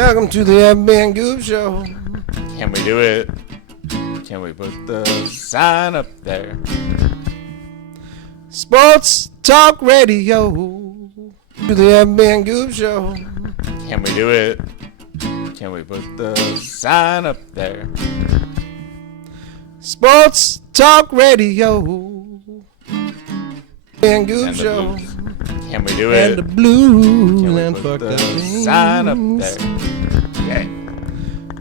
Welcome to the FB and Goob Show. Can we do it? Can we put the sign up there? Sports Talk Radio. To the FB and Goob Show. Can we do it? Can we put the sign up there? Sports Talk Radio. And Goob And the Show. blues. Can we do And it? the blues Can we and put fucked the up things. sign up there? Okay.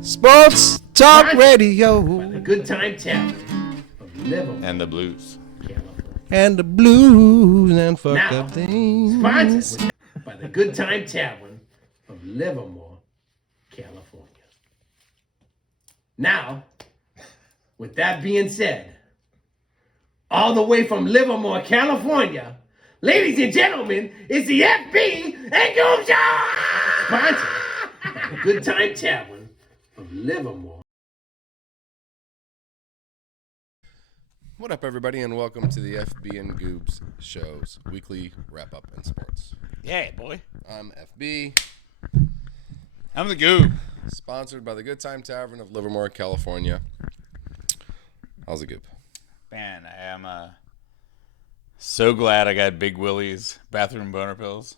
Sports Talk Radio. The Good Time Tavern of Livermore, And the blues. California. And the blues and fucked Now, up things. Sponsored by the Good Time Tavern of Livermore, California. Now, with that being said, all the way from Livermore, California, ladies and gentlemen, it's the FB and Goob Show! Sponsored by the Good Time Tavern of Livermore. What up, everybody, and welcome to the FB and Goob's Show's weekly wrap-up in sports. Yeah, boy. I'm FB, I'm the Goob. sponsored by the Good Time Tavern of Livermore, California. How's it, Goop? Man, I am so glad I got Big Willie's bathroom boner pills.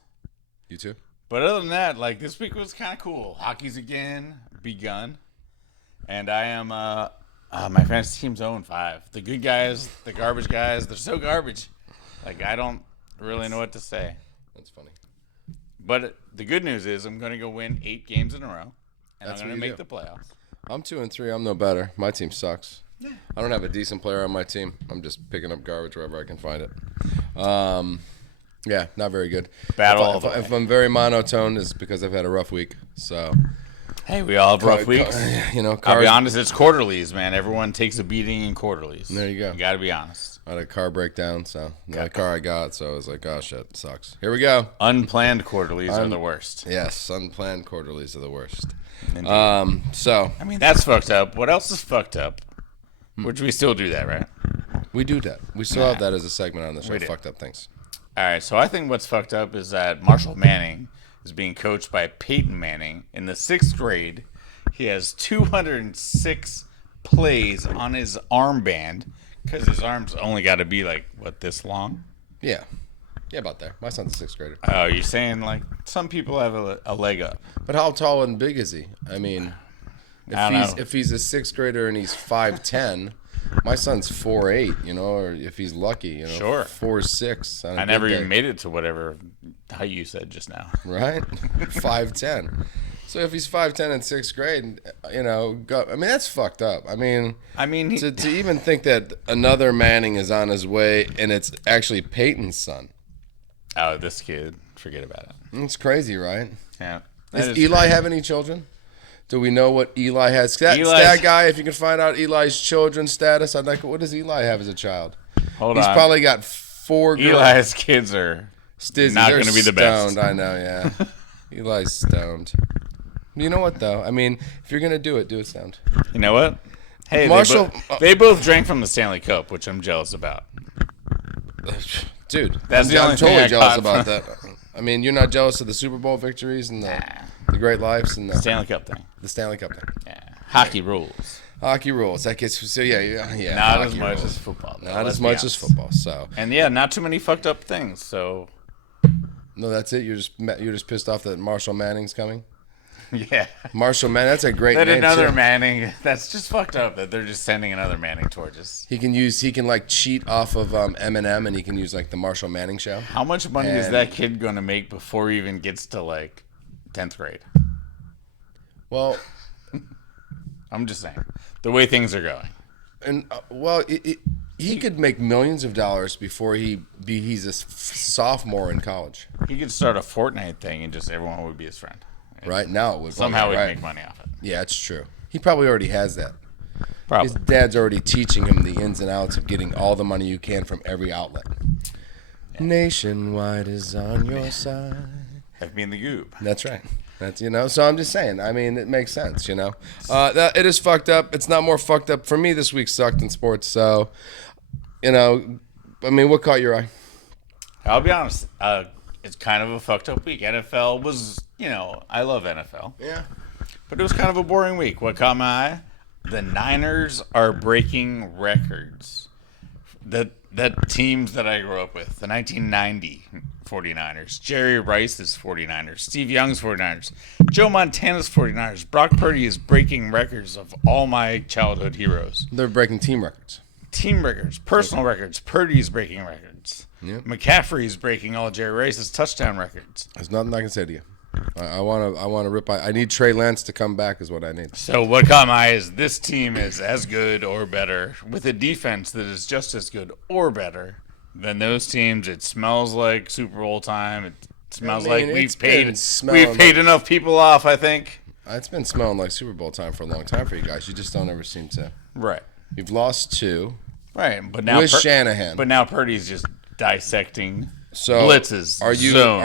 You too? But other than that, like, this week was kind of cool. Hockey's again begun. And I am, my fantasy team's 0-5. The good guys, the garbage guys, they're so garbage. Like, I don't really know what to say. That's funny. But the good news is I'm going to go win 8 games in a row. And That's I'm going what to you make do. the playoffs. I'm 2-3. I'm no better. My team sucks. I don't have a decent player on my team. I'm just picking up garbage wherever I can find it. Yeah, not very good. Battle all the way. If I'm very monotone, it's because I've had a rough week. So, Hey, we all have rough weeks. You know, I'll car, be honest, it's quarterlies, man. Everyone takes a beating in quarterlies. There you go. You got to be honest. I had a car breakdown, so the car I got, so I was like, oh shit, sucks. Here we go. Unplanned quarterlies are the worst. Yes, unplanned quarterlies are the worst. Indeed. So I mean, that's fucked up. What else is fucked up? Which we still do that, right? we do that. We still have that as a segment on the show. We do. Fucked up things. All right, so I think what's fucked up is that Marshall Manning is being coached by Peyton Manning in the 6th grade. He has 206 plays on his armband because his arms only got to be like, what, this long? Yeah, about there. My son's a 6th grader. Oh, you're saying like some people have a leg up. But how tall and big is he? I mean, I don't know. if he's a 6th grader and he's 5'10", my son's 4'8", you know, or if he's lucky, you know, Sure. 4'6". I never even made it to whatever how you said just now. Right? 5'10". So if he's 5'10" in 6th grade, you know, I mean, that's fucked up. I mean, to even think that another Manning is on his way and it's actually Peyton's son. Oh, this kid, forget about it. It's crazy, right? Yeah. Does Eli have any children? Do we know what Eli has? Eli's- Stat guy, if you can find out Eli's children's status, I'd like. What does Eli have as a child? Hold He's on. probably got 4 girls. Eli's kids are Stizzy, not they're going to be the best. stoned, I know, yeah. Eli's stoned. You know what, though? I mean, if you're going to do it stoned. You know what? Hey, Marshall- they both drank from the Stanley Cup, which I'm jealous about. Dude, That's the only I'm thing totally I jealous caught about from- that. I mean, you're not jealous of the Super Bowl victories and the great lives and the Stanley Cup thing. Stanley Cup thing. Yeah. Hockey rules. Hockey rules. That gets so yeah. Not as hockey much rules. as football. though, Not let's as be much honest. as football. So And yeah, not too many fucked up things. So no, that's it. You're just pissed off that Marshall Manning's coming. yeah. Marshall Manning. That's a great That name. another too. Manning. That's just fucked up that they're just sending another Manning towards us. He can like cheat off of Eminem, and he can use like the Marshall Manning show. How much money is And- that kid going to make before he even gets to like 10th grade? Well, I'm just saying. The way things are going. and he could make millions of dollars before he's a sophomore in college. He could start a Fortnite thing and just everyone would be his friend. Right now, it would Somehow probably, we'd right. make money off it. Yeah, it's true. He probably already has that. His Probably. dad's already teaching him the ins and outs of getting all the money you can from every outlet. Nationwide is on your side. That being the Goob. That's right. That's so I'm just saying. I mean, it makes sense, it is fucked up. It's not more fucked up for me. This week sucked in sports. So, I mean, what caught your eye? I'll be honest. It's kind of a fucked up week. NFL was, I love NFL. Yeah. But it was kind of a boring week. What caught my eye? The Niners are breaking records. That teams that I grew up with, the 1990 49ers, Jerry Rice's 49ers, Steve Young's 49ers, Joe Montana's 49ers. Brock Purdy is breaking records of all my childhood heroes. They're breaking team records. Team records, personal records. Purdy's breaking records. Yep. McCaffrey's breaking all Jerry Rice's touchdown records. There's nothing I can say to you. I want to rip. I need Trey Lance to come back is what I need. So what caught my eye is this team is as good or better with a defense that is just as good or better than those teams. It smells like Super Bowl time. It smells like we've paid enough people off, I think. It's been smelling like Super Bowl time for a long time for you guys. You just don't ever seem to. Right. You've lost 2. Right, but now Shanahan. But now Purdy's just dissecting blitzes. Are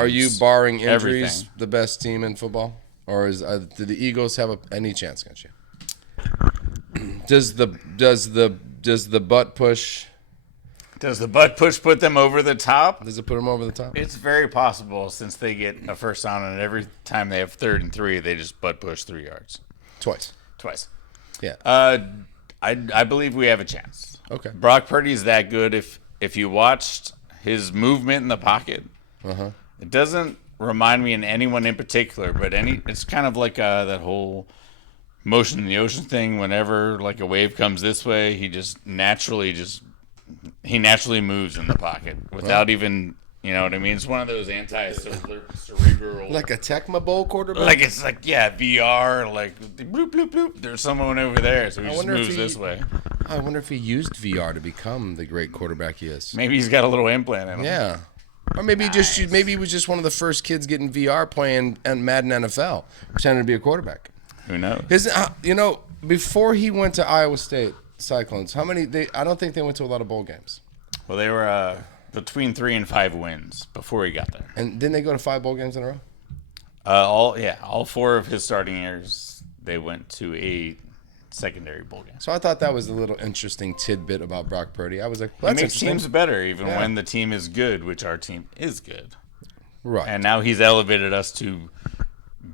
you barring injuries everything. The best team in football, or do the Eagles have any chance against you? Does the butt push? Does the butt push put them over the top? Does it put them over the top? It's very possible since they get a first down, and every time they have 3rd and 3, they just butt push 3 yards. Twice. Yeah. I believe we have a chance. Okay. Brock Purdy's that good. If you watched his movement in the pocket, it doesn't remind me of anyone in particular, but it's kind of like that whole motion in the ocean thing. Whenever like a wave comes this way, he naturally moves in the pocket without even, you know what I mean? It's one of those anti-cerebral. Like a Tecmo Bowl quarterback? Like it's like, VR, like bloop, bloop, bloop. There's someone over there, so he just moves this way. I wonder if he used VR to become the great quarterback he is. Maybe he's got a little implant in him. Yeah. Or maybe he was just one of the first kids getting VR playing Madden NFL, pretending to be a quarterback. Who knows? Before he went to Iowa State Cyclones, I don't think they went to a lot of bowl games. Well, they were between 3 and 5 wins before he got there. And didn't they go to 5 bowl games in a row? All 4 of his starting years, they went to a secondary bowl game. So I thought that was a little interesting tidbit about Brock Purdy. I was like, well, that's it makes interesting. teams better even when the team is good, which our team is good. Right. And now he's elevated us to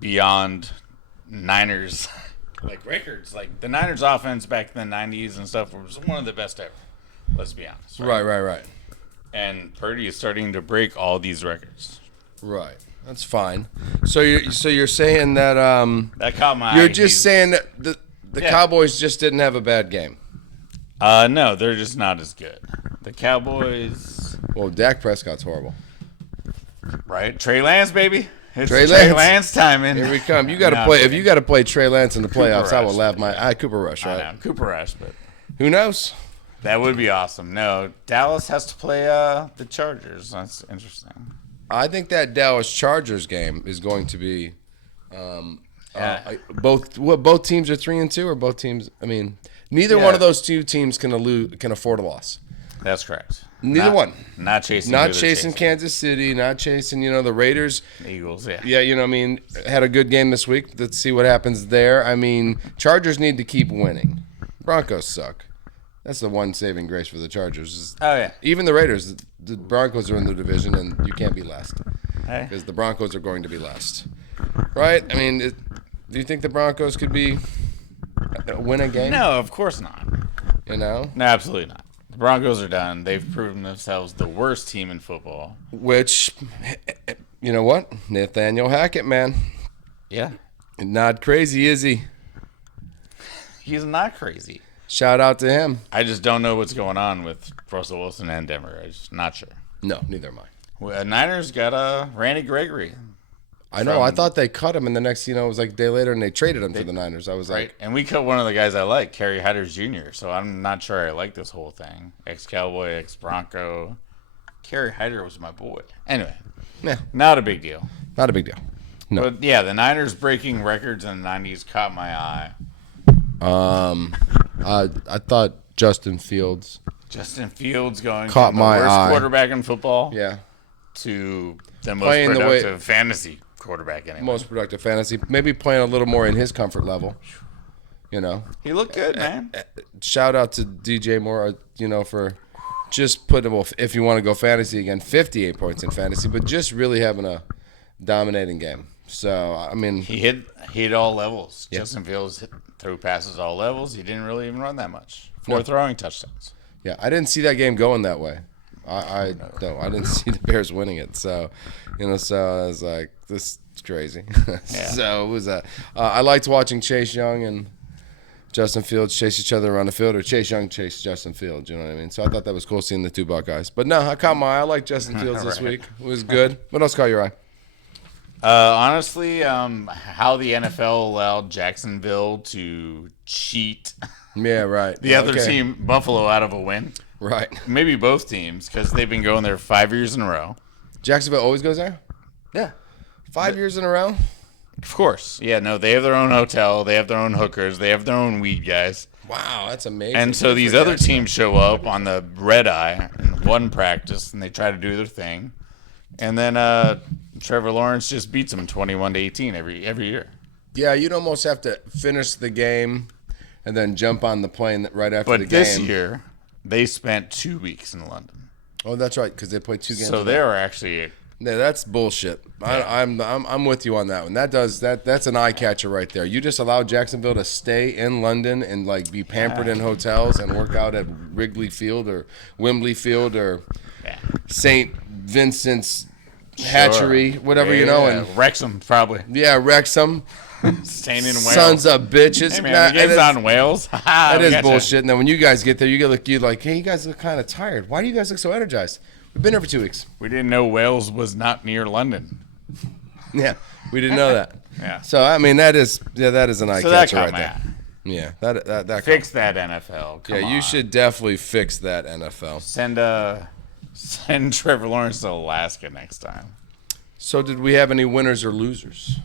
beyond Niners like records. Like the Niners offense back in the 90s and stuff was one of the best ever. Let's be honest. Right. And Purdy is starting to break all these records. Right. That's fine. So you're saying that that caught my you're eye. just saying that the Cowboys just didn't have a bad game. No, they're just not as good. The Cowboys. Well, Dak Prescott's horrible. Right, Trey Lance, baby. It's Trey Lance time in. Here we come. You got to play. If you got to play Trey Lance in the playoffs, I will laugh my. Cooper Rush, right? I know, Cooper Rush, but who knows? That would be awesome. No, Dallas has to play the Chargers. That's interesting. I think that Dallas Chargers game is going to be. Both teams are 3-2, or both teams. I mean, neither one of those two teams can afford a loss. That's correct. Neither one. Not chasing Kansas City. Not chasing. The Raiders. Eagles. Yeah. Yeah. Had a good game this week. Let's see what happens there. Chargers need to keep winning. Broncos suck. That's the one saving grace for the Chargers. Oh yeah. Even the Raiders. The Broncos are in the division, and you can't be last because the Broncos are going to be last. Right? Do you think the Broncos could win a game? No, of course not. No, absolutely not. The Broncos are done. They've proven themselves the worst team in football. Which, you know what? Nathaniel Hackett, man. Yeah. Not crazy, is he? He's not crazy. Shout out to him. I just don't know what's going on with Russell Wilson and Denver. I'm just not sure. No, neither am I. Well, Niners got Randy Gregory. I know. I thought they cut him, and the next, it was like a day later, and they traded him for the Niners. I was like, and we cut one of the guys I like, Kerry Hyder Jr. So I'm not sure I like this whole thing. Ex-Cowboy, ex-Bronco. Kerry Hyder was my boy. Anyway, not a big deal. Not a big deal. No. But yeah, the Niners breaking records in the 90s caught my eye. I thought Justin Fields going caught from the my worst eye. Quarterback in football. Yeah. To the most productive fantasy quarterback anyway. Most productive fantasy. Maybe playing a little more in his comfort level. He looked good, man. Shout out to DJ Moore, for just putting, if you want to go fantasy again, 58 points in fantasy, but just really having a dominating game. So I mean, he hit all levels. Yep. Justin Fields threw passes all levels. He didn't really even run that much. 4 throwing touchdowns. Yeah, I didn't see that game going that way. I didn't see the Bears winning it. So, so I was like, this is crazy. Yeah. So it was I liked watching Chase Young and Justin Fields chase each other around the field, or Chase Young chase Justin Fields. You know what I mean? So I thought that was cool seeing the two Buckeyes. But no, I caught my eye. I like Justin Fields this week. It was good. What else caught your eye? Honestly, how the NFL allowed Jacksonville to cheat. Yeah, right. The other team, Buffalo, out of a win. Right. Maybe both teams, because they've been going there 5 years in a row. Jacksonville always goes there? Yeah. 5 years in a row? Of course. Yeah, no, they have their own hotel. They have their own hookers. They have their own weed guys. Wow, that's amazing. And so these other teams show up on the red eye in one practice, and they try to do their thing. And then Trevor Lawrence just beats them 21-18 every year. Yeah, you'd almost have to finish the game and then jump on the plane right after the game. But this year, they spent 2 weeks in London. Oh, that's right, because they played 2 games. So they were actually... Yeah, that's bullshit. Yeah. I'm with you on that one. That's an eye catcher right there. You just allow Jacksonville to stay in London and like be pampered in hotels and work out at Wrigley Field or Wembley Field or St. Vincent's Hatchery, whatever and Wrexham probably. Yeah, Wrexham. Staying in Wales. Sons of bitches. Hey man, the game's on Wales. That is bullshit. And then when you guys get there, you like, hey, you guys look kind of tired. Why do you guys look so energized? We've been here for 2 weeks. We didn't know Wales was not near London. Yeah, we didn't know that. Yeah. So I mean, that is an eye catcher right there. Yeah, that fix that NFL. Come on. You should definitely fix that NFL. Send Trevor Lawrence to Alaska next time. So did we have any winners or losers?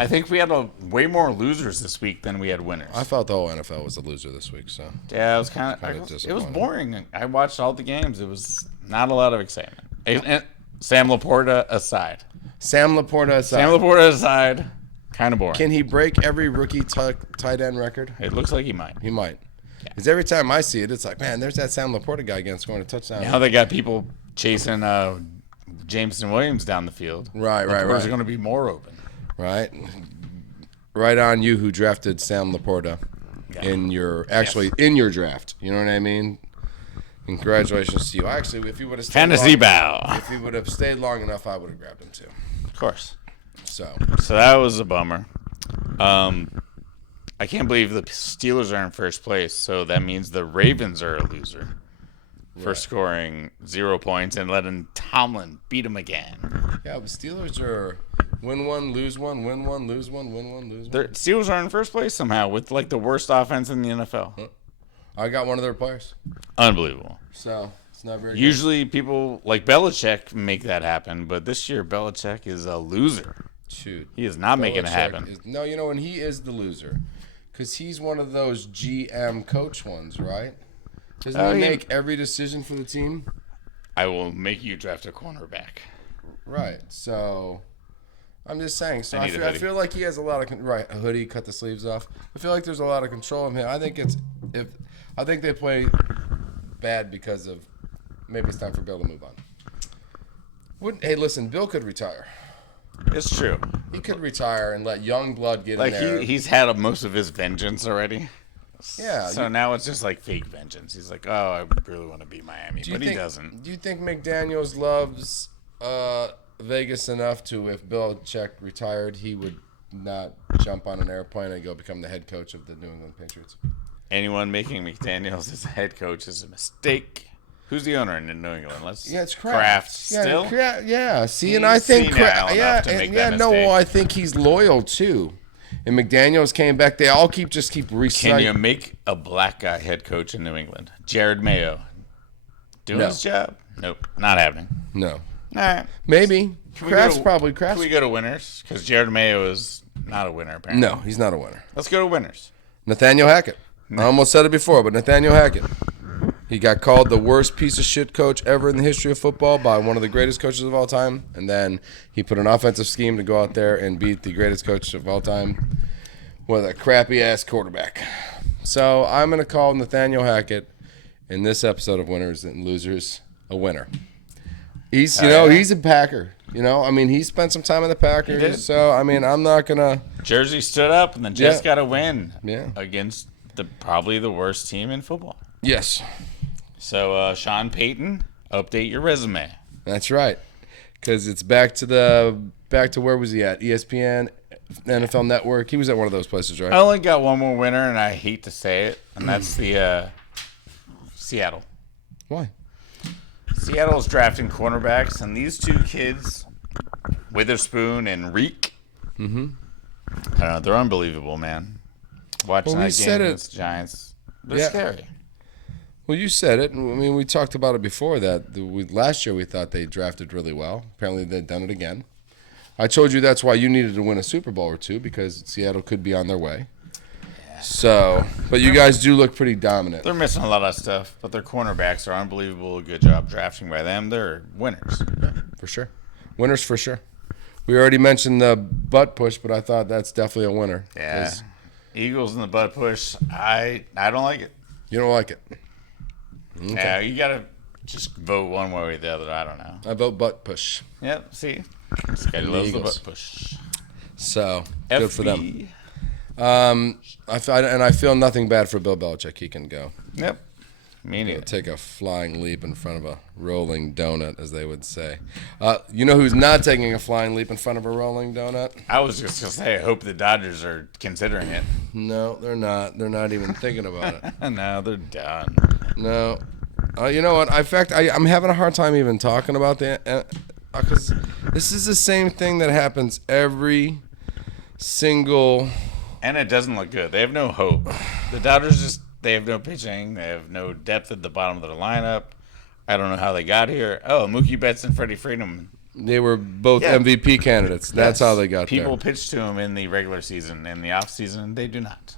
I think we had way more losers this week than we had winners. I felt the whole NFL was a loser this week. So yeah, it was it was boring. I watched all the games. It was not a lot of excitement. And Sam Laporta aside, kind of boring. Can he break every rookie tight end record? It looks like he might. He might. Because every time I see it, it's like, man, there's that Sam Laporta guy again scoring a touchdown. Now they got people chasing Jameson Williams down the field. Right. Doors are going to be more open. Right on you who drafted Sam Laporta in your draft. You know what I mean? Congratulations to you. Actually, if you would have if he would have stayed long enough, I would have grabbed him too. Of course. So that was a bummer. I can't believe the Steelers are in first place, so that means the Ravens are a loser for scoring 0 points and letting Tomlin beat them again. Yeah, but Steelers are win one, lose one, win one, lose one, win one, lose one. The Steelers are in first place somehow with like the worst offense in the NFL. I got one of their players. Unbelievable. So it's not very Usually people like Belichick make that happen, but this year Belichick is a loser. Shoot. He is not making it happen. No, and he is the loser. Because he's one of those GM coach ones, right? Doesn't he make every decision for the team? I will make you draft a cornerback. Right. So I'm just saying. So I feel like he has a lot of a hoodie, cut the sleeves off. I feel like there's a lot of control in him. I think they play bad because of maybe it's time for Bill to move on. Hey, listen, Bill could retire. It's true. He could retire and let young blood get in there. He's had most of his vengeance already. Yeah. So now it's just like fake vengeance. He's like, oh, I really want to beat Miami, but he doesn't. Do you think McDaniels loves Vegas enough to, if Belichick retired, he would not jump on an airplane and go become the head coach of the New England Patriots? Anyone making McDaniels as a head coach is a mistake. Who's the owner in New England? It's Kraft. Still? Yeah. See, and I think Kraft. I think he's loyal too. And McDaniels came back. They all keep recycling. Can you make a black guy head coach in New England? Jared Mayo doing his job? Nope, not happening. No. All right. Maybe. Kraft's probably Kraft. Can we go to winners? Because Jared Mayo is not a winner, apparently. No, he's not a winner. Let's go to winners. Nathaniel Hackett. I almost said it before, but Nathaniel Hackett. He got called the worst piece of shit coach ever in the history of football by one of the greatest coaches of all time. And then he put an offensive scheme to go out there and beat the greatest coach of all time with a crappy-ass quarterback. So I'm going to call Nathaniel Hackett in this episode of Winners and Losers a winner. He's he's a Packer. I mean, he spent some time in the Packers. So I mean, I'm not gonna. Jersey stood up, and the Jets got a win. Yeah. Against probably the worst team in football. Yes. So Sean Payton, update your resume. That's right, because it's back to where was he at? ESPN, NFL Network. He was at one of those places, right? I only got one more winner, and I hate to say it, and that's the Seattle. Why? Seattle's drafting cornerbacks, and these two kids, Witherspoon and Reek, I don't know, they're unbelievable, man. Watching that game against the Giants, they're scary. Well, you said it. I mean, we talked about it before that. Last year we thought they drafted really well. Apparently they've done it again. I told you that's why you needed to win a Super Bowl or two, because Seattle could be on their way. So, but you guys do look pretty dominant. They're missing a lot of stuff, but their cornerbacks are unbelievable. Good job drafting by them. They're winners. For sure. Winners for sure. We already mentioned the butt push, but I thought that's definitely a winner. Yeah. Eagles in the butt push. I don't like it. You don't like it? Okay. Yeah, you got to just vote one way or the other. I don't know. I vote butt push. Yep, see? This guy loves the butt push. So, good for them. I feel nothing bad for Bill Belichick. He can go. Yep. Me neither. Take a flying leap in front of a rolling donut, as they would say. You know who's not taking a flying leap in front of a rolling donut? I was just going to say, I hope the Dodgers are considering it. No, they're not. They're not even thinking about it. No, they're done. No. You know what? In fact, I'm having a hard time even talking about that, because this is the same thing that happens every single... And it doesn't look good. They have no hope. The Dodgers they have no pitching. They have no depth at the bottom of their lineup. I don't know how they got here. Oh, Mookie Betts and Freddie Freeman. They were both MVP candidates. That's how they got there. People pitch to them in the regular season. In the off season, they do not.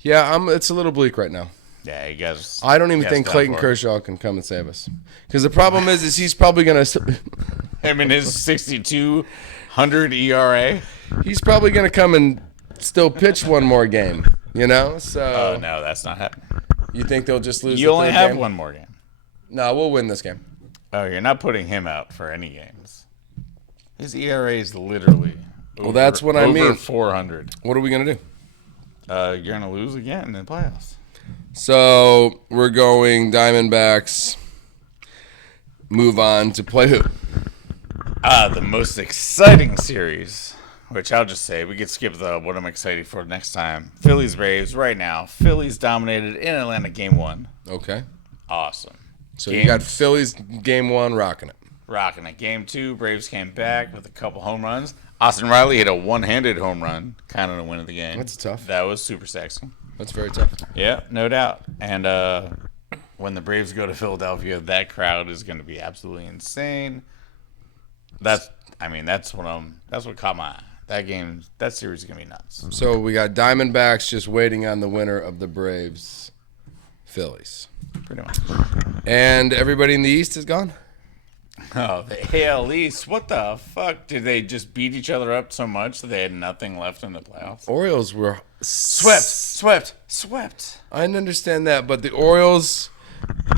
Yeah, it's a little bleak right now. Yeah, you guys. I don't even think Clayton Kershaw can come and save us. Because the problem is he's probably going to... Him and his 6,200 ERA. He's probably going to come and still pitch one more game, So. Oh, no, that's not happening. You think they'll just lose? You only have one more game. No, we'll win this game. Oh, you're not putting him out for any games. His ERA is literally. That's what I mean. 400. What are we gonna do? You're gonna lose again in the playoffs. So we're going Diamondbacks. Move on to play who? The most exciting series, which I'll just say, we could skip what I'm excited for next time. Phillies Braves right now. Phillies dominated in Atlanta game 1. Okay. Awesome. So you got Phillies game 1 rocking it. Rocking it. Game 2, Braves came back with a couple home runs. Austin Riley hit a one-handed home run, kind of to win the game. That's tough. That was super sexy. That's very tough. Yeah, no doubt. And when the Braves go to Philadelphia, that crowd is going to be absolutely insane. That's what caught my eye. That series is going to be nuts. So we got Diamondbacks just waiting on the winner of the Braves Phillies. Pretty much. And everybody in the East is gone? Oh, the AL East. What the fuck? Did they just beat each other up so much that they had nothing left in the playoffs? Orioles were swept. I understand that, but the Orioles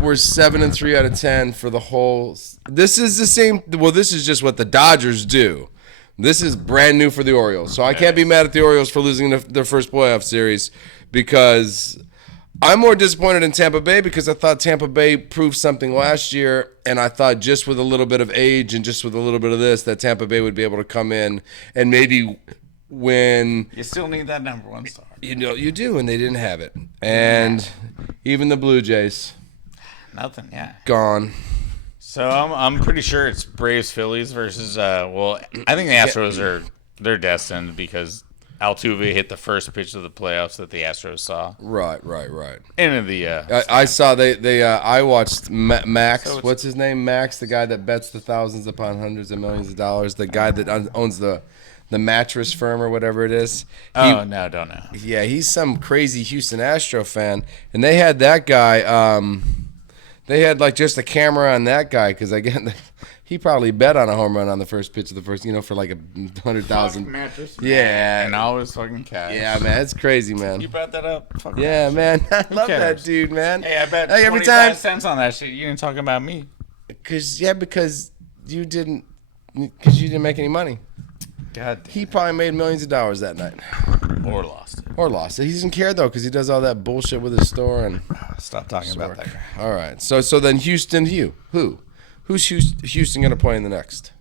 were 7-3 out of 10 for the whole. This is the same. Well, this is just what the Dodgers do. This is brand new for the Orioles. So I can't be mad at the Orioles for losing their first playoff series, because I'm more disappointed in Tampa Bay, because I thought Tampa Bay proved something last year, and I thought just with a little bit of age and just with a little bit of this, that Tampa Bay would be able to come in and maybe win. You still need that number 1 star. You do, and they didn't have it. And even the Blue Jays. Nothing, yeah. Gone. So I'm pretty sure it's Braves Phillies versus I think the Astros they're destined, because Altuve hit the first pitch of the playoffs that the Astros saw. Right. Into the I saw I watched Max. What's his name? Max, the guy that bets the thousands upon hundreds of millions of dollars. The guy that owns the mattress firm or whatever it is. Don't know. Yeah, he's some crazy Houston Astro fan, and they had that guy. They had just a camera on that guy, because again, he probably bet on a home run on the first pitch of the first, for like 100,000. Mattress. Yeah, and all his fucking cash. Yeah, man, it's crazy, man. You bet that up. Fuck yeah, man, I love that dude, man. Hey, I bet every 25 cents on that shit. You didn't talk about me. Because didn't, because you didn't make any money. God damn. He probably made millions of dollars that night. Or lost it. Or lost it. He doesn't care, though, because he does all that bullshit with his store. And stop talking about that. All right. So then Houston, who? Who's Houston going to play in the next?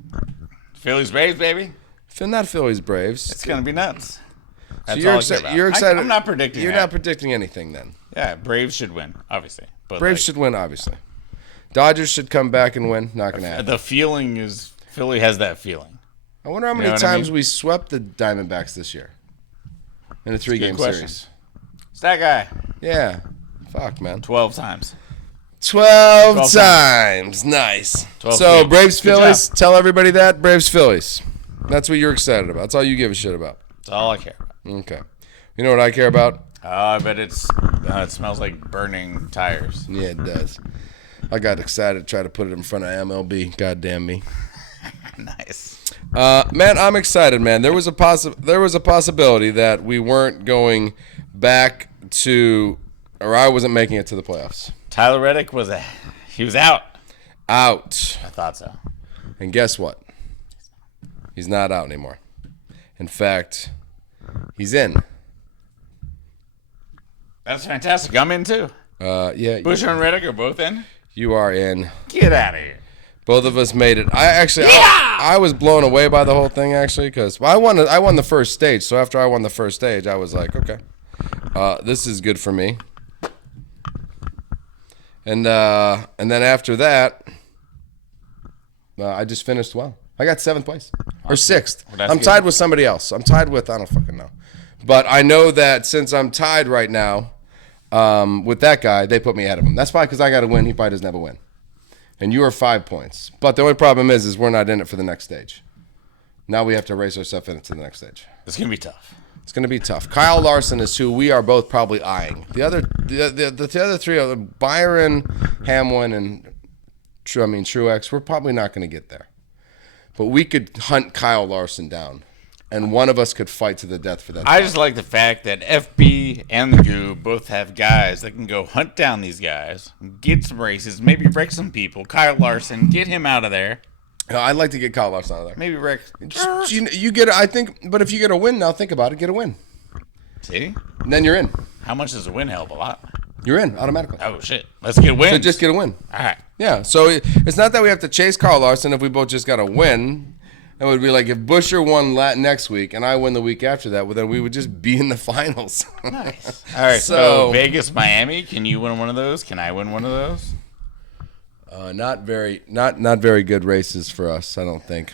Phillies Braves, baby. Not Phillies Braves. It's going to be nuts. That's so you're excited. I'm not predicting You're not predicting anything then. Yeah, Braves should win, obviously. But Braves should win, obviously. Dodgers should come back and win. Not going to happen. The feeling is Philly has that feeling. I wonder how many times we swept the Diamondbacks this year in a 3-game series. It's that guy. Yeah. Fuck, man. 12 times. 12 times. Nice. 12 so, games. Braves, Phillies. Tell everybody that. Braves, Phillies. That's what you're excited about. That's all you give a shit about. That's all I care about. Okay. You know what I care about? I bet it smells like burning tires. Yeah, it does. I got excited to try to put it in front of MLB. Goddamn me. Nice. Man, I'm excited, man. There was a possibility that we weren't going back to, or I wasn't making it to the playoffs. Tyler Reddick was out. Out. I thought so. And guess what? He's not out anymore. In fact, he's in. That's fantastic. I'm in too. Yeah. Busher and Reddick are both in. You are in. Get out of here. Both of us made it. I was blown away by the whole thing, actually, because I won the first stage. So after I won the first stage, I was like, okay, this is good for me. And then after that, I just finished well. I got 7th place or 6th. Well, I'm tied with somebody else. I'm tied with, I don't fucking know, but I know that since I'm tied right now with that guy, they put me ahead of him. That's probably because I got to win. He probably doesn't have a win. And you are 5 points. But the only problem is we're not in it for the next stage. Now we have to race ourselves into the next stage. It's gonna be tough. It's gonna be tough. Kyle Larson is who we are both probably eyeing. The other 3 are Byron, Hamlin, and Truex. We're probably not gonna get there. But we could hunt Kyle Larson down. And one of us could fight to the death for that. I just like the fact that FB and the Goob both have guys that can go hunt down these guys, get some races, maybe wreck some people. Kyle Larson, get him out of there. I'd like to get Kyle Larson out of there. Maybe wreck. You get, I think, but if you get a win now, think about it, get a win. See? And then you're in. How much does a win help? A lot. You're in automatically. Oh, shit. Let's get a win. So just get a win. All right. Yeah, so it's not that we have to chase Kyle Larson if we both just got a win. It would be like if Busher won next week and I win the week after that, well, then we would just be in the finals. Nice. All right, so Vegas, Miami, can you win one of those? Can I win one of those? Not very good races for us, I don't think.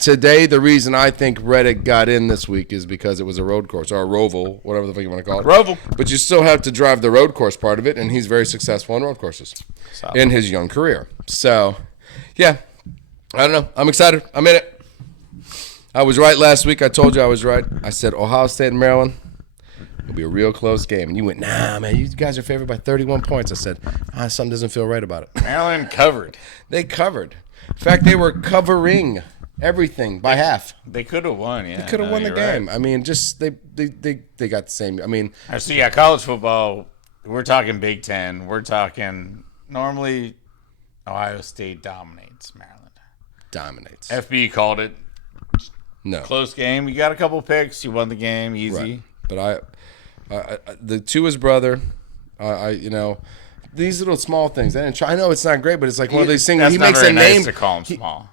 Today, the reason I think Reddick got in this week is because it was a road course, or a roval, whatever the fuck you want to call it. Roval. But you still have to drive the road course part of it, and he's very successful on road courses in his young career. So, yeah, I don't know. I'm excited. I'm in it. I was right last week. I told you I was right. I said Ohio State and Maryland. It'll be a real close game. And you went, nah, man, you guys are favored by 31 points. I said, something doesn't feel right about it. Maryland covered. They covered. In fact, they were covering everything by half. They could have won, yeah. They could have won the game. Right. I mean, just they got the same. I mean, I see. Yeah, college football. We're talking Big Ten. We're talking normally Ohio State dominates Maryland. Dominates. FB called it. No. Close game. You got a couple picks. You won the game. Easy. Right. But to his brother, these little small things. I know it's not great, but it's like one of these things. That's He not makes very a nice name. To call him small.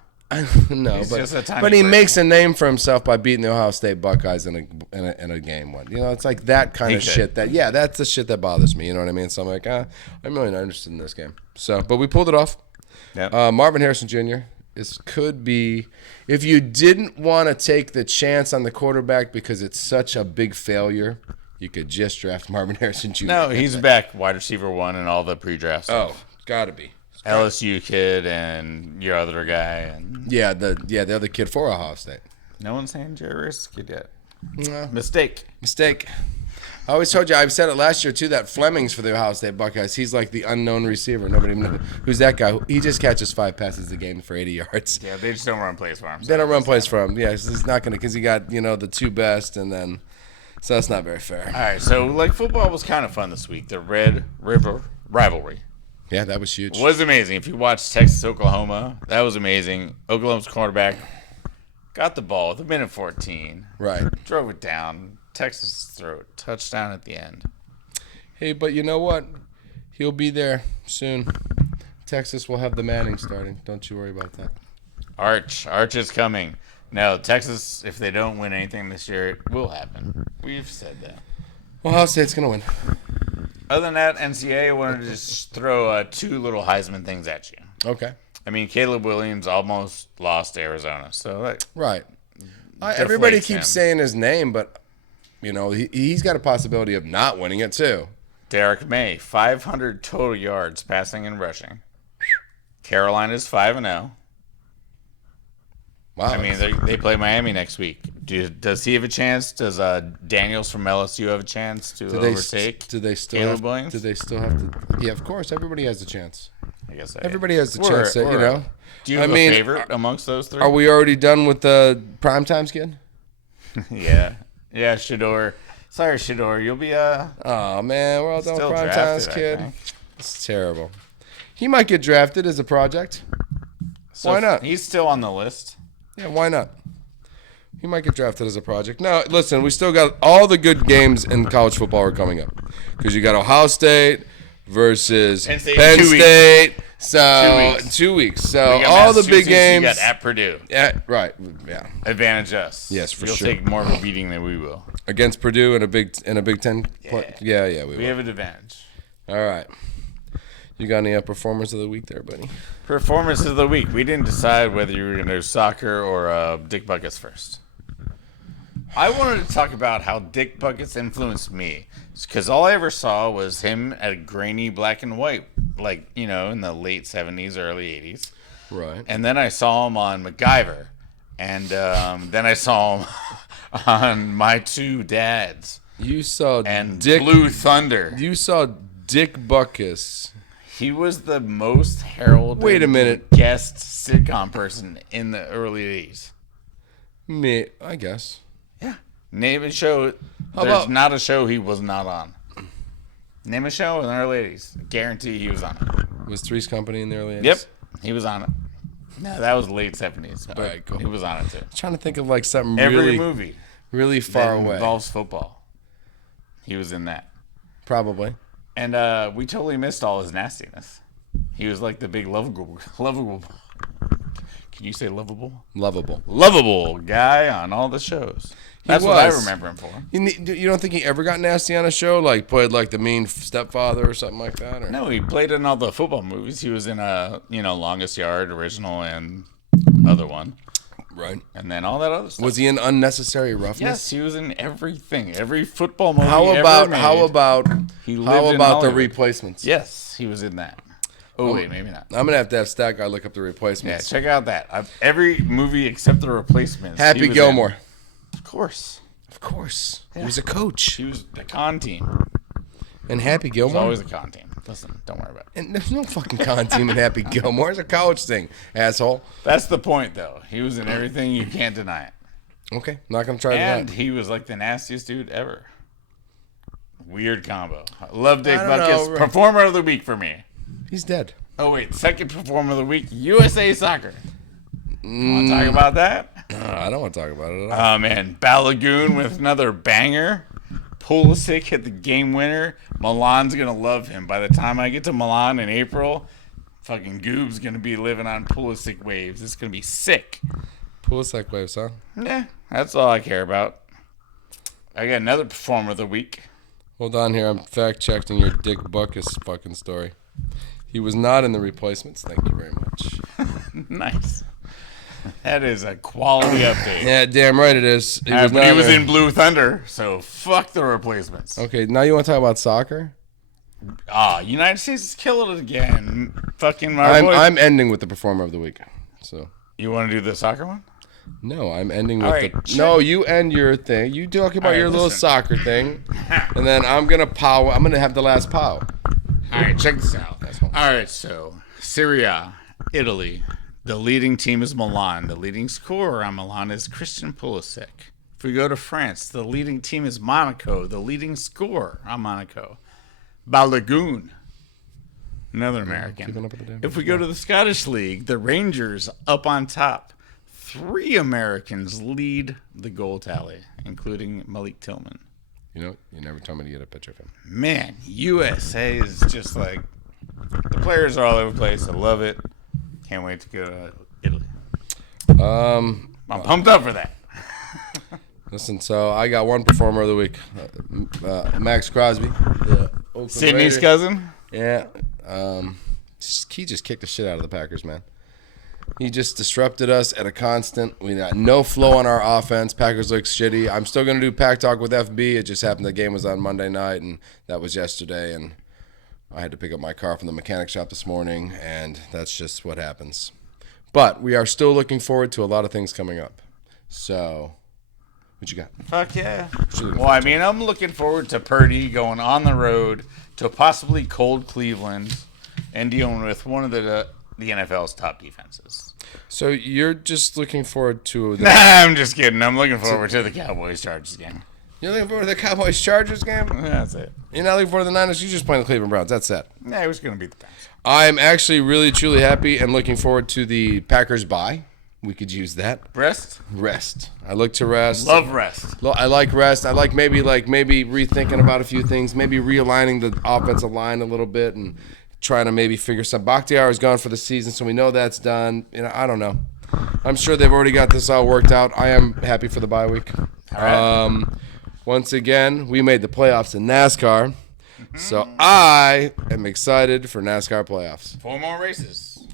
No, He's just a tiny but he person. makes a name for himself by beating the Ohio State Buckeyes in a game one. You know, it's like that kind of shit. That's the shit that bothers me. You know what I mean? So I'm like, I'm really not interested in this game. So, but we pulled it off. Yep. Marvin Harrison Jr. Could be, if you didn't want to take the chance on the quarterback because it's such a big failure, you could just draft Marvin Harrison Jr. No, he's back, wide receiver 1 and all the pre-draft stuff. Oh, gotta be. LSU kid and your other guy and the other kid for Ohio State. No one's saying Jerry Rice's kid yet. No. Mistake. I always told you, I've said it last year too, that Fleming's for the Ohio State Buckeyes. He's like the unknown receiver. Nobody even knows. Who's that guy? He just catches 5 passes a game for 80 yards. Yeah, they just don't run plays for him. They don't run plays for him. Yeah, he's not going to, because he got, the 2 best, and then, so that's not very fair. All right, so like football was kind of fun this week. The Red River rivalry. Yeah, that was huge. Was amazing. If you watched Texas, Oklahoma, that was amazing. Oklahoma's quarterback got the ball with a minute 14. Right. Drove it down. Texas threw a touchdown at the end. Hey, but you know what? He'll be there soon. Texas will have the Manning starting. Don't you worry about that. Arch is coming. No, Texas, if they don't win anything this year, it will happen. We've said that. Ohio State's going to win. Other than that, NCAA, I wanted to just throw 2 little Heisman things at you. Okay. I mean, Caleb Williams almost lost to Arizona. So right. Everybody keeps saying his name, but, you know, he's got a possibility of not winning it, too. Derek May, 500 total yards passing and rushing. Carolina's 5-0. Wow. I mean, they play Miami next week. Does he have a chance? Does Daniels from LSU have a chance to overtake Caleb Williams? Do they still have to? Yeah, of course. Everybody has a chance. I guess everybody has the chance. You know. Do you have a favorite amongst those 3? Are we already done with the primetime skid? Yeah. Shador. Sorry, Shador. You'll be Oh man, we're all done with primetime kid. It's terrible. He might get drafted as a project. So why not? He's still on the list. Yeah, why not? He might get drafted as a project. Now, listen, we still got all the good games in college football are coming up. Because you got Ohio State versus Penn State. So, 2 weeks. So, all the big games. You got at Purdue. Yeah, right. Yeah. Advantage us. Yes, for You'll sure. You'll take more of a beating than we will. Against Purdue in a Big Ten? Yeah, we will. We have an advantage. All right. You got any performers of the week there, buddy? Performers of the week. We didn't decide whether you were going to do soccer or Dick Buckets first. I wanted to talk about how Dick Buckets influenced me. Because all I ever saw was him at a grainy black and white, like, you know, in the late 70s, early 80s. Right. And then I saw him on MacGyver. And then I saw him on My Two Dads. You saw and Blue Thunder. You saw Dick Buckus. He was the most heralded Wait a minute. guest sitcom person in the early 80s. Me, I guess. Yeah. Name a show. There's not a show he was not on. Name a show in the early 80s. Guarantee he was on it. Was Three's Company in the early 80s? Yep. He was on it. No, that was late 70s. But right, cool. He was on it too. I'm trying to think of like something Every movie really far away. Involves football. He was in that. Probably. And we totally missed all his nastiness. He was like the big lovable. Can you say lovable? Lovable guy on all the shows. That's what I remember him for. You don't think he ever got nasty on a show? Like played like the mean stepfather or something like that? Or? No, he played in all the football movies. He was in Longest Yard, original, and other one. Right. And then all that other stuff. Was he in Unnecessary Roughness? Yes, he was in everything. Every football movie How about the Replacements? Yes, he was in that. Oh, wait, maybe not. I'm going to have Stat Guy look up The Replacements. Yeah, check out that. Every movie except The Replacements. Happy Gilmore. Of course. Yeah. He was a coach. He was the con team. And Happy Gilmore? He was always a con team. Listen, don't worry about it. And there's no fucking con team in Happy Gilmore. It's a college thing, asshole. That's the point, though. He was in everything. You can't deny it. Okay, not going to try that. And he was like the nastiest dude ever. Weird combo. Love Dick Buckus. Performer of the week for me. He's dead. Oh, wait. Second performer of the week, USA Soccer. Want to talk about that? I don't want to talk about it at all. Oh, man. Balagoon with another banger. Pulisic hit the game winner. Milan's going to love him. By the time I get to Milan in April, fucking Goob's going to be living on Pulisic waves. It's going to be sick. Pulisic waves, huh? Yeah, that's all I care about. I got another performer of the week. Hold on here. I'm fact-checking your Dick Buckus fucking story. He was not in The Replacements. Thank you very much. Nice. That is a quality update. Yeah, damn right it is. He was in Blue Thunder, so fuck The Replacements. Okay, now you want to talk about soccer? United States is killing it again. Fucking I'm ending with the performer of the week. So you want to do the soccer one? No, I'm ending with No, you end your thing. You talk about your little soccer thing, and then I'm gonna have the last pow. All right, check this out. All right, so Serie Italy. The leading team is Milan. The leading scorer on Milan is Christian Pulisic. If we go to France, the leading team is Monaco. The leading scorer on Monaco, Balagoon. Another American. If we go to the Scottish League, the Rangers up on top. 3 Americans lead the goal tally, including Malik Tillman. You know, you never told me to get a picture of him. Man, USA is just like, the players are all over the place. I love it. Can't wait to go to Italy. I'm pumped up for that. Listen, so I got one performer of the week, Max Crosby, the Oakland Sydney's Raider. cousin. Yeah, he just kicked the shit out of the Packers, man. He just disrupted us at a constant. We got no flow on our offense. Packers look shitty. I'm still going to do Pack Talk with FB. It just happened the game was on Monday night, and that was yesterday. And I had to pick up my car from the mechanic shop this morning, and that's just what happens. But we are still looking forward to a lot of things coming up. So, what you got? Fuck yeah. Well, I mean, I'm looking forward to Purdy going on the road to possibly cold Cleveland and dealing with one of the NFL's top defenses. So you're just looking forward to the... Nah, I'm just kidding. I'm looking forward to the Cowboys-Chargers game. You're looking forward to the Cowboys-Chargers game? That's it. You're not looking forward to the Niners? You're just playing the Cleveland Browns. That's it. Yeah, it was going to beat the Browns. I'm actually really, truly happy and looking forward to the Packers bye. We could use that. Rest? Rest. I look to rest. Love rest. I like rest. I like maybe rethinking about a few things, maybe realigning the offensive line a little bit and trying to maybe figure some. Bakhtiar is gone for the season, so we know that's done. You know, I don't know. I'm sure they've already got this all worked out. I am happy for the bye week. All right. Once again, we made the playoffs in NASCAR, so I am excited for NASCAR playoffs. 4 more races.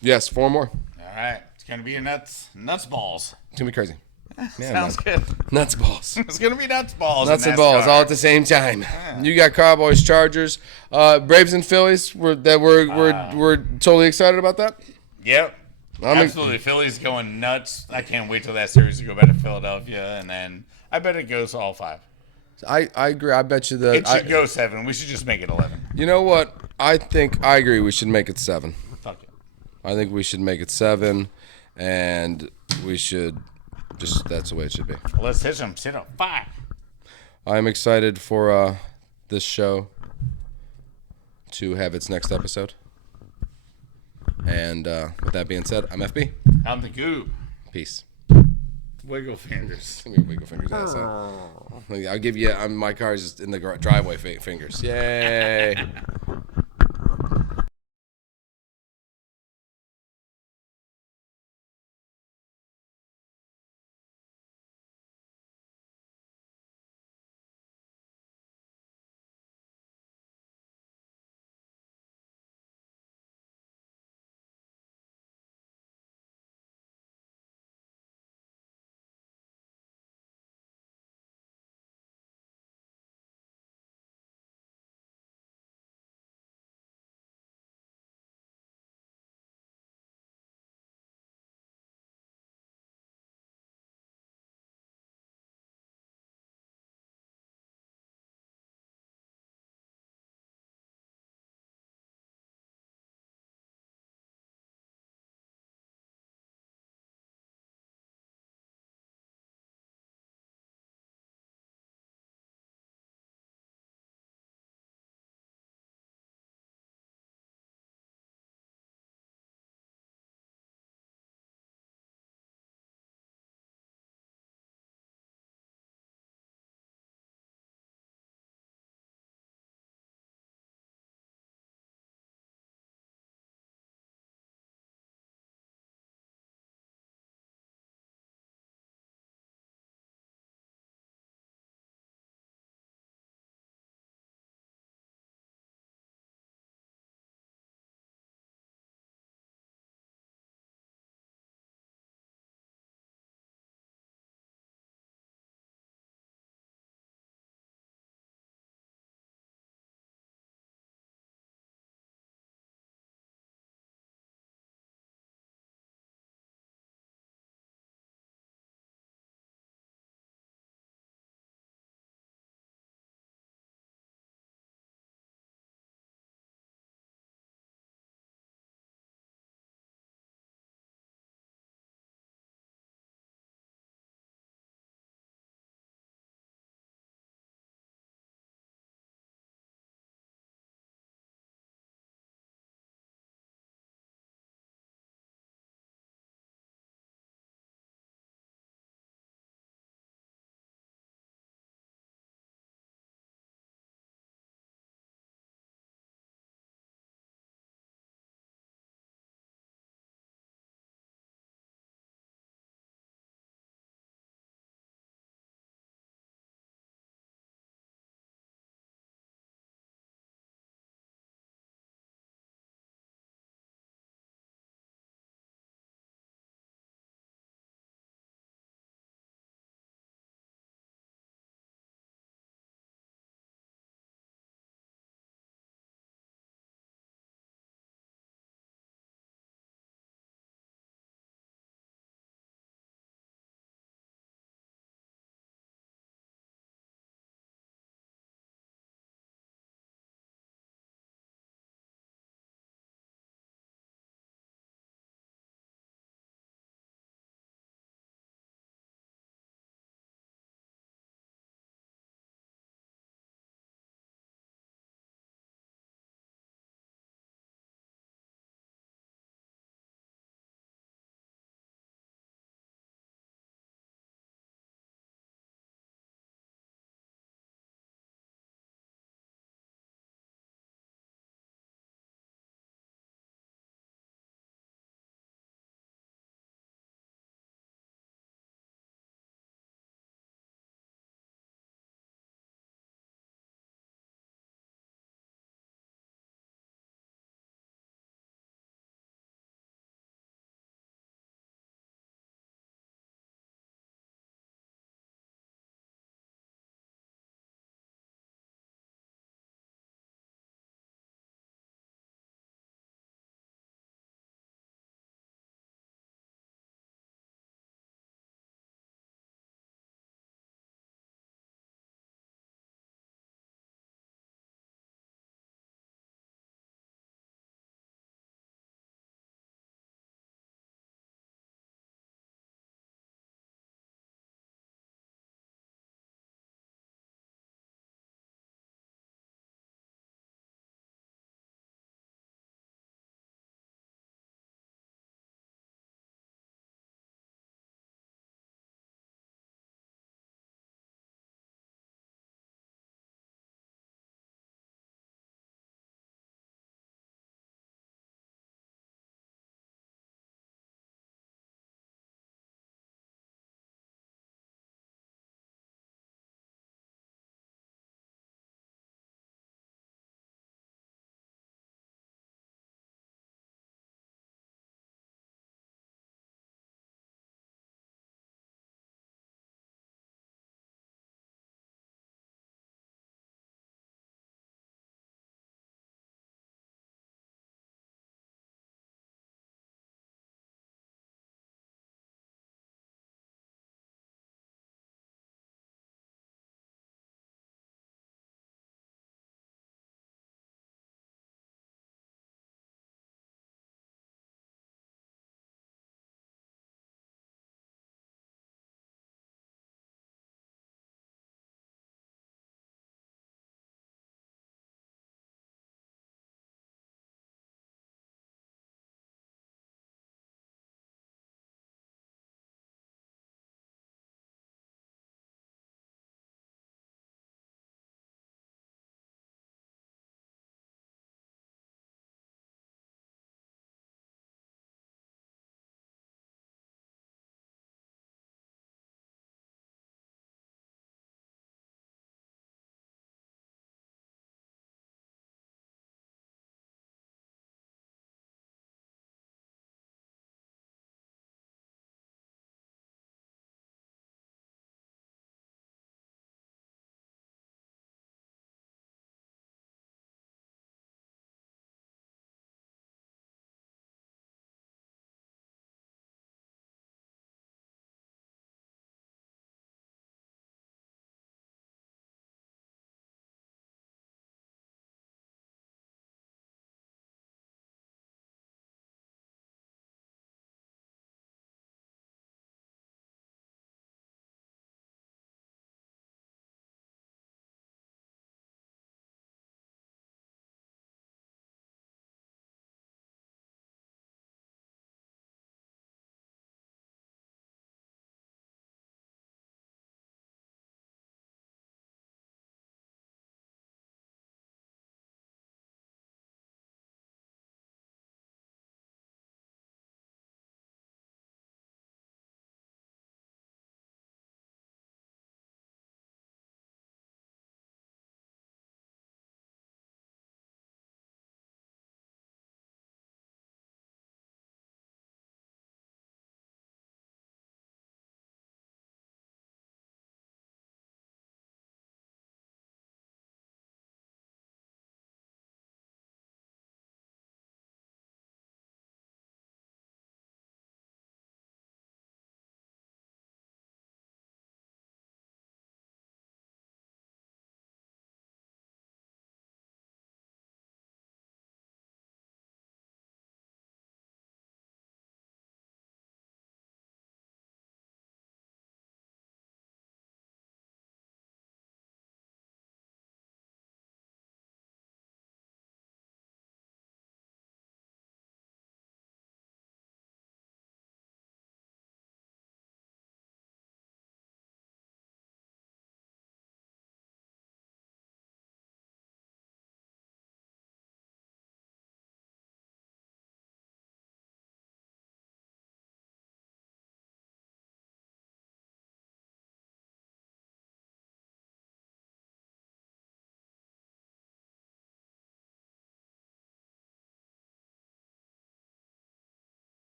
Yes, 4 more. All right. It's going to be a nuts balls. It's going to be crazy. Sounds good. Nuts balls. It's going to be nuts balls. Nuts and balls all at the same time. Yeah. You got Cowboys, Chargers, Braves, and Phillies. We're totally excited about that. Yep. Absolutely. Phillies going nuts. I can't wait till that series to go back to Philadelphia, and then I bet it goes all 5. I agree. I bet you that it should go 7. We should just make it 11. You know what? I agree. We should make it 7. Fuck it. I think we should make it 7, and we should. That's the way it should be. Well, let's hit them. Sit up 5. I'm excited for this show to have its next episode. And with that being said, I'm FB. I'm the Goob. Peace. Wiggle fingers. Give me wiggle fingers. I'll give you. My car's just in the driveway. Fingers. Yay.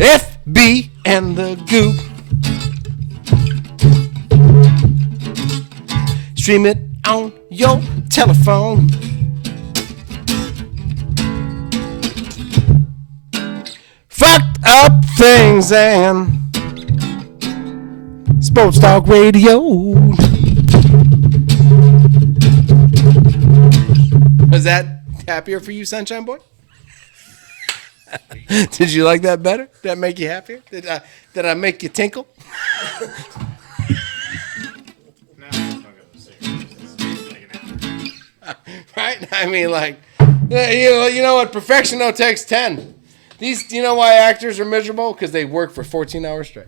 FB and the Goob. Stream it on your telephone. Fucked up things and Sports Talk Radio. Was that happier for you, Sunshine Boy? Did you like that better? Did that make you happier? Did I make you tinkle? Right? I mean, like, you know what? Perfection though takes 10. You know why actors are miserable? Because they work for 14 hours straight.